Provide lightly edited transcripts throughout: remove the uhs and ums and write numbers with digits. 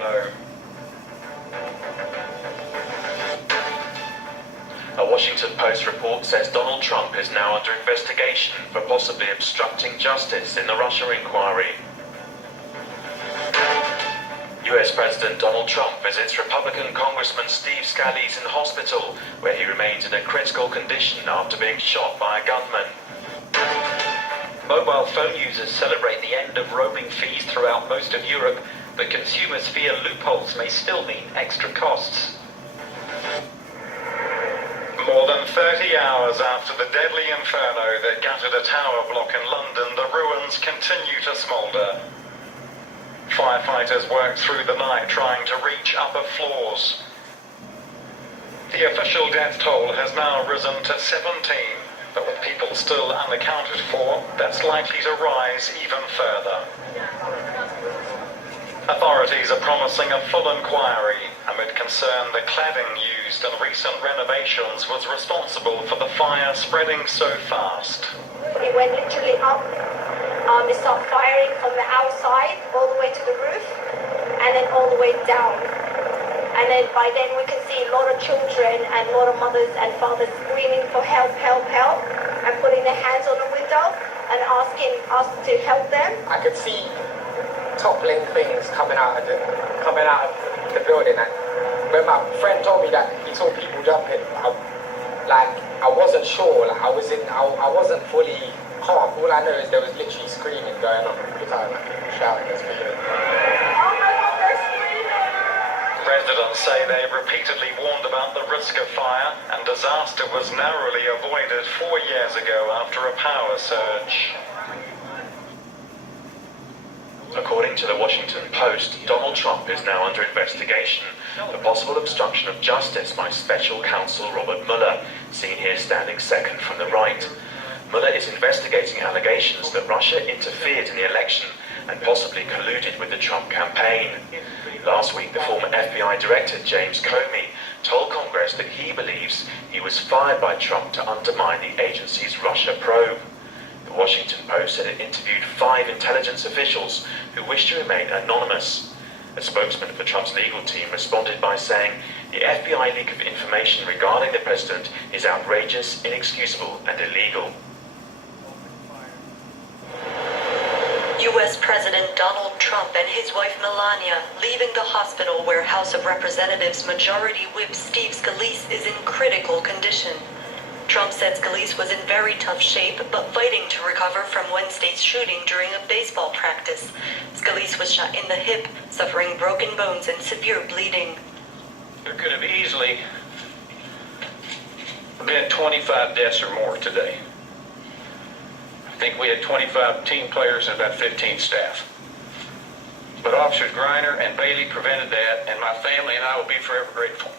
A Washington Post report says Donald Trump is now under investigation for possibly obstructing justice in the Russia inquiry. US President Donald Trump visits Republican Congressman Steve Scalise in hospital, where he remains in a critical condition after being shot by a gunman. Mobile phone users celebrate the end of roaming fees throughout most of Europe, but consumers fear loopholes may still mean extra costs. More than 30 hours after the deadly inferno that gutted a tower block in London, the ruins continue to smoulder. Firefighters worked through the night trying to reach upper floors. The official death toll has now risen to 17, but with people still unaccounted for, that's likely to rise even further. Authorities are promising a full inquiry amid concern the cladding used in recent renovations was responsible for the fire spreading so fast. It went literally up, it started firing from the outside all the way to the roof and then all the way down. And then by then we can see a lot of children and a lot of mothers and fathers screaming for help, help, help, and putting their hands on the window and asking us to help them. I could see toppling things coming out of the building, and when my friend told me that he saw people jumping, I wasn't sure. I wasn't fully calm. All I know is there was literally screaming going on all the time, shouting and screaming. Oh my God, they're screaming! Residents say they repeatedly warned about the risk of fire, and disaster was narrowly avoided 4 years ago after a power surge. According to the Washington Post, Donald Trump is now under investigation for possible obstruction of justice by special counsel Robert Mueller, seen here standing second from the right. Mueller is investigating allegations that Russia interfered in the election and possibly colluded with the Trump campaign. Last week, the former FBI director James Comey told Congress that he believes he was fired by Trump to undermine the agency's Russia probe. The Washington Post said it interviewed 5 intelligence officials who wished to remain anonymous. A spokesman for Trump's legal team responded by saying the FBI leak of information regarding the president is outrageous, inexcusable, and illegal. U.S. President Donald Trump and his wife Melania leaving the hospital where House of Representatives Majority Whip Steve Scalise is in critical condition. Trump said Scalise was in very tough shape, but fighting to recover from Wednesday's shooting during a baseball practice. Scalise was shot in the hip, suffering broken bones and severe bleeding. There could have easily been 25 deaths or more today. I think we had 25 team players and about 15 staff. But Officers Griner and Bailey prevented that, and my family and I will be forever grateful.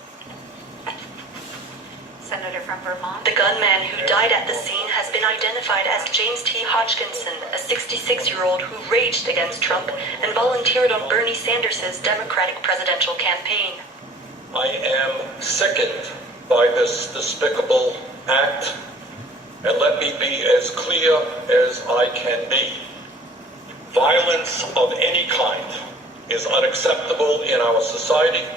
Senator from Vermont. The gunman who died at the scene has been identified as James T. Hodgkinson, a 66-year-old who raged against Trump and volunteered on Bernie Sanders' Democratic presidential campaign. I am sickened by this despicable act, and let me be as clear as I can be. Violence of any kind is unacceptable in our society,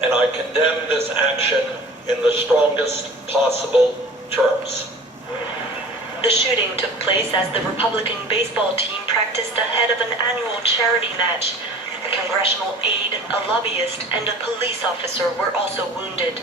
and I condemn this action in the strongest possible terms. The shooting took place as the Republican baseball team practiced ahead of an annual charity match. A congressional aide, a lobbyist, and a police officer were also wounded.